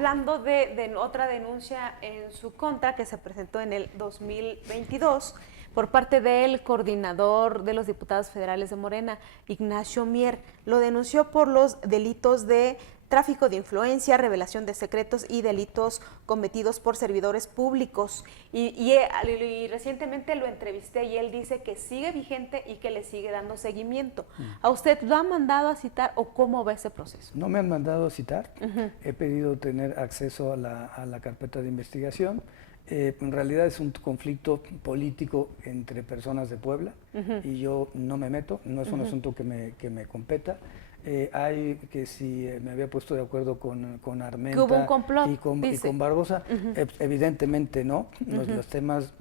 hablando de otra denuncia en su contra que se presentó en el 2022 por parte del coordinador de los diputados federales de Morena, Ignacio Mier. Lo denunció por los delitos de tráfico de influencia, revelación de secretos y delitos cometidos por servidores públicos. Y recientemente lo entrevisté y él dice que sigue vigente y que le sigue dando seguimiento. ¿A usted lo han mandado a citar o cómo va ese proceso? No me han mandado a citar. He pedido tener acceso a la carpeta de investigación. En realidad es un conflicto político entre personas de Puebla y yo no me meto, no es un asunto que me competa. Hay que si me había puesto de acuerdo con Armenta, que hubo un complot, y con Barbosa, evidentemente no. Los temas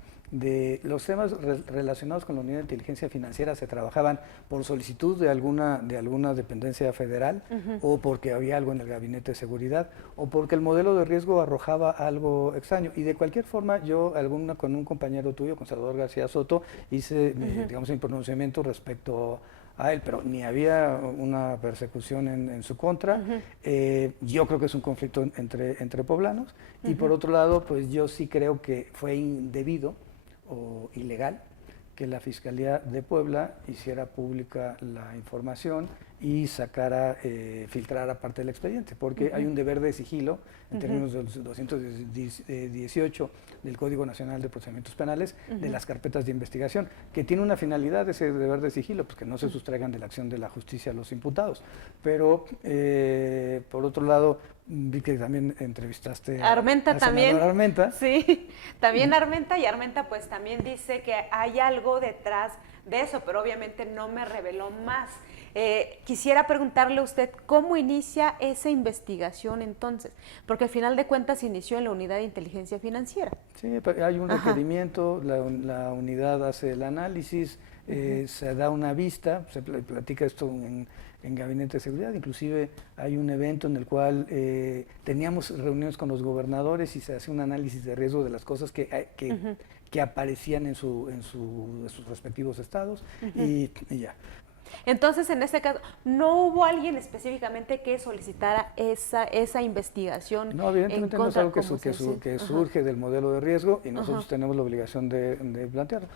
relacionados con la unidad de inteligencia financiera se trabajaban por solicitud de alguna dependencia federal o porque había algo en el gabinete de seguridad o porque el modelo de riesgo arrojaba algo extraño. Y de cualquier forma, yo con un compañero tuyo, con Salvador García Soto, hice mi pronunciamiento respecto a él, pero ni había una persecución en su contra. Yo creo que es un conflicto entre poblanos y por otro lado, pues yo sí creo que fue indebido o ilegal que la Fiscalía de Puebla hiciera pública la información y filtrara parte del expediente, porque hay un deber de sigilo en términos del 218 del Código Nacional de Procedimientos Penales de las carpetas de investigación, que tiene una finalidad ese deber de sigilo, pues que no se sustraigan de la acción de la justicia a los imputados. Pero, por otro lado, vi que también entrevistaste Armenta al también. senador Armenta. Sí, también Armenta, y Armenta pues también dice que hay algo detrás de eso, pero obviamente no me reveló más. Quisiera preguntarle a usted cómo inicia esa investigación entonces, porque al final de cuentas inició en la Unidad de Inteligencia Financiera. Sí, hay un requerimiento, la unidad hace el análisis, se da una vista, se platica esto en Gabinete de Seguridad, inclusive hay un evento en el cual teníamos reuniones con los gobernadores y se hace un análisis de riesgo de las cosas que aparecían en sus respectivos estados y ya. Entonces, en este caso, ¿no hubo alguien específicamente que solicitara esa investigación? No, evidentemente no es algo que surge del modelo de riesgo y nosotros tenemos la obligación de plantearlo.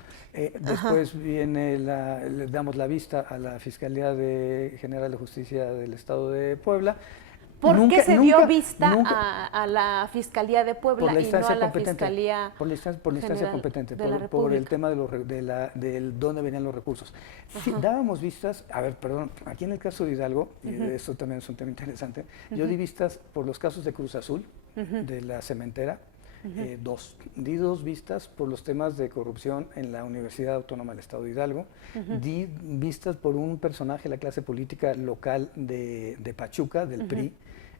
Después le damos la vista a la Fiscalía General de Justicia del Estado de Puebla. ¿Por qué se dio vista a la Fiscalía de Puebla y no a la Fiscalía por la instancia competente, por el tema del dónde venían los recursos? Sí, dábamos vistas, aquí en el caso de Hidalgo, y eso también es un tema interesante, yo di vistas por los casos de Cruz Azul, de la cementera, di dos vistas por los temas de corrupción en la Universidad Autónoma del Estado de Hidalgo, di vistas por un personaje de la clase política local de Pachuca, del PRI,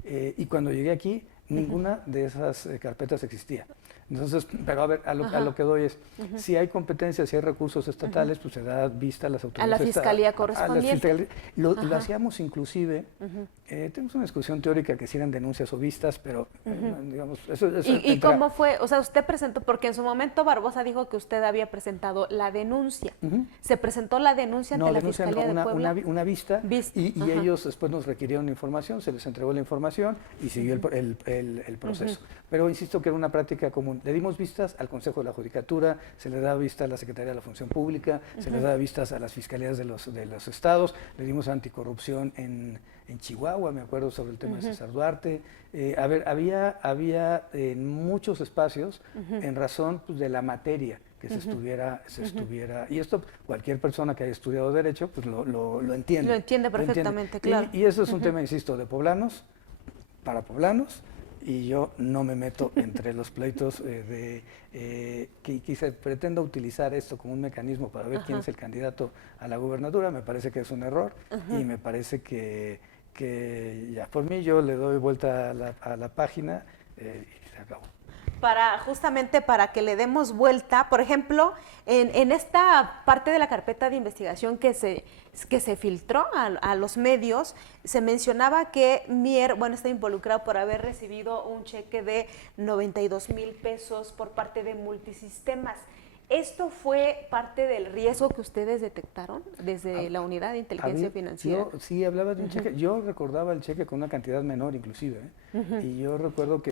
y cuando llegué aquí, ninguna de esas carpetas existía. Entonces, pero a lo que doy es, si hay competencias, si hay recursos estatales, pues se da vista a las autoridades. A la fiscalía correspondiente. Lo hacíamos inclusive, tenemos una discusión teórica que si eran denuncias o vistas, pero digamos, eso ¿Y cómo fue? O sea, usted presentó, porque en su momento Barbosa dijo que usted había presentado la denuncia. ¿Se presentó la denuncia ante la Fiscalía de Puebla? Una vista, y ellos después nos requirieron información, se les entregó la información y siguió el proceso. Pero insisto que era una práctica común. Le dimos vistas al Consejo de la Judicatura, se le da vista a la Secretaría de la Función Pública, se le da vistas a las fiscalías de los estados, le dimos anticorrupción en Chihuahua, me acuerdo, sobre el tema de César Duarte. Había en muchos espacios, en razón pues, de la materia que se estuviera, y esto cualquier persona que haya estudiado Derecho pues lo entiende. Lo entiende perfectamente, claro. Y eso es un tema, insisto, de poblanos, para poblanos, y yo no me meto entre los pleitos que se pretenda utilizar esto como un mecanismo para ver quién es el candidato a la gubernatura. Me parece que es un error y me parece que ya por mí yo le doy vuelta a la página y se acabó. Justamente para que le demos vuelta, por ejemplo, en esta parte de la carpeta de investigación que se filtró a los medios, se mencionaba que Mier, está involucrado por haber recibido un cheque de 92,000 pesos por parte de Multisistemas. ¿Esto fue parte del riesgo que ustedes detectaron desde la unidad de inteligencia financiera? Sí, hablaba de un cheque. Yo recordaba el cheque con una cantidad menor inclusive, y yo recuerdo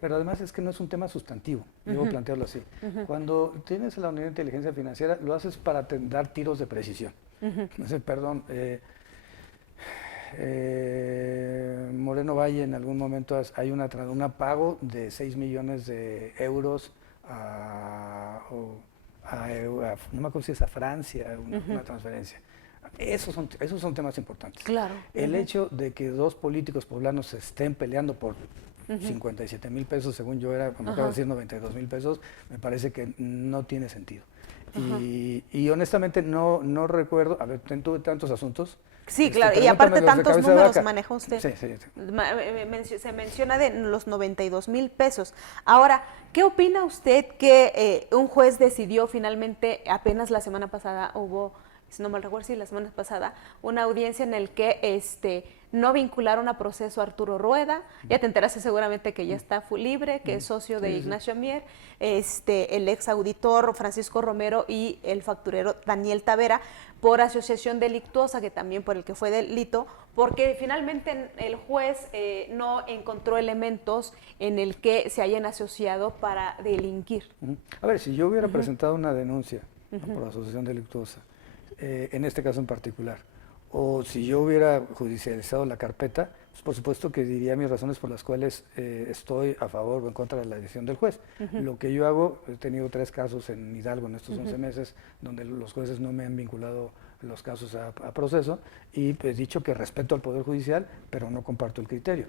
pero además es que no es un tema sustantivo, debo plantearlo así. Cuando tienes la unidad de inteligencia financiera, lo haces para dar tiros de precisión. Perdón, Moreno Valle en algún momento hay un pago de 6 millones de euros no me acuerdo si es a Francia, una transferencia. Esos son temas importantes. Claro. El hecho de que dos políticos poblanos se estén peleando por 57,000 pesos, según yo era, como acabo de decir, 92,000 pesos, me parece que no tiene sentido. Y honestamente no recuerdo, a ver, tuve tantos asuntos. Sí, claro, y aparte tantos números maneja usted. Sí. Se menciona de los 92,000 pesos. Ahora, ¿qué opina usted que un juez decidió finalmente, apenas la semana pasada hubo, si no mal recuerdo, sí, la semana pasada, una audiencia en el que no vincularon a proceso a Arturo Rueda? Ya te enteraste seguramente que ya está libre, que es socio de Ignacio Mier, el ex auditor Francisco Romero y el facturero Daniel Tavera, por asociación delictuosa, que también por el que fue delito, porque finalmente el juez no encontró elementos en el que se hayan asociado para delinquir. A ver, si yo hubiera presentado una denuncia por asociación delictuosa, en este caso en particular, o si yo hubiera judicializado la carpeta, pues por supuesto que diría mis razones por las cuales estoy a favor o en contra de la decisión del juez. Lo que yo hago, he tenido 3 casos en Hidalgo en estos 11 meses, donde los jueces no me han vinculado los casos a proceso, y he dicho que respeto al Poder Judicial, pero no comparto el criterio.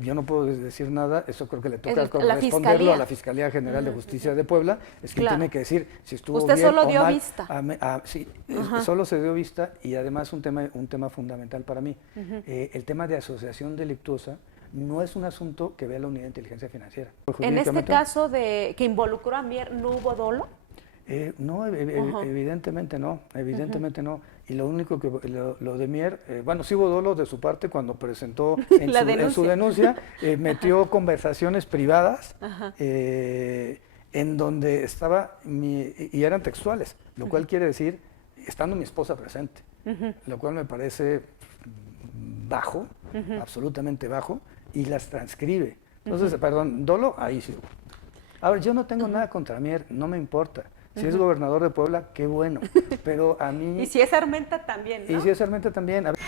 Yo no puedo decir nada, eso creo que le toca responderlo a la Fiscalía General de Justicia de Puebla, es quien tiene que decir si estuvo Usted bien solo o dio mal. vista. Sí, solo se dio vista, y además un tema fundamental para mí. El tema de asociación delictuosa no es un asunto que vea la unidad de inteligencia financiera. En este caso que involucró a Mier, ¿no hubo dolo? No, evidentemente no, Y lo único que, lo de Mier, bueno, sí hubo dolo de su parte cuando presentó en su denuncia, metió conversaciones privadas en donde estaba, y eran textuales, lo cual quiere decir, estando mi esposa presente, lo cual me parece bajo, absolutamente bajo, y las transcribe. Entonces, perdón, dolo, ahí sí hubo. A ver, yo no tengo nada contra Mier, no me importa. Si es gobernador de Puebla, qué bueno, pero a mí... Y si es Armenta también, ¿no? Y si es Armenta también. A ver.